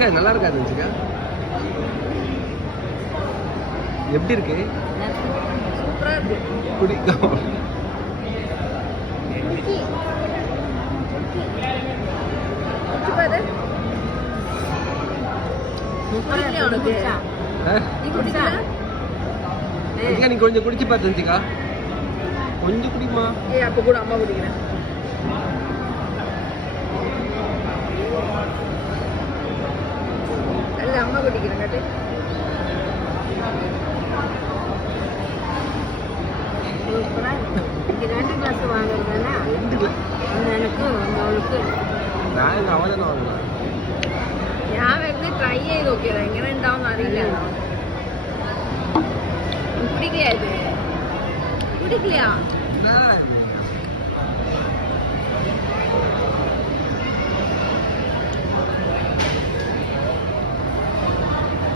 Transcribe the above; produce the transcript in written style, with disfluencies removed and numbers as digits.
தன்சிகா நல்லா இருக்கா தன்சிகா? எப்படி இருக்கு? சூப்பரா இருக்கு. குடிக்கும். நீ கொஞ்சம் குடிச்சு பாரு தன்சிகா. கொஞ்சம் குடிமா. அப்ப கூட அம்மா குடிக்கிறேன். அம்மா குடிக்கிறேன் கேட்டு. ரெண்டு கிளாஸ் வாங்குறதுனா எனக்கு அவளுக்கு நான் அவளை வாங்குவேன். ഞാൻ വെറുതെ ട്രൈ ചെയ്ത് നോക്കിയതാ എങ്ങനെ ഉണ്ടാവും അറിയില്ല. കുടിക്കില്ല ഇത് കുടിക്കില്ല.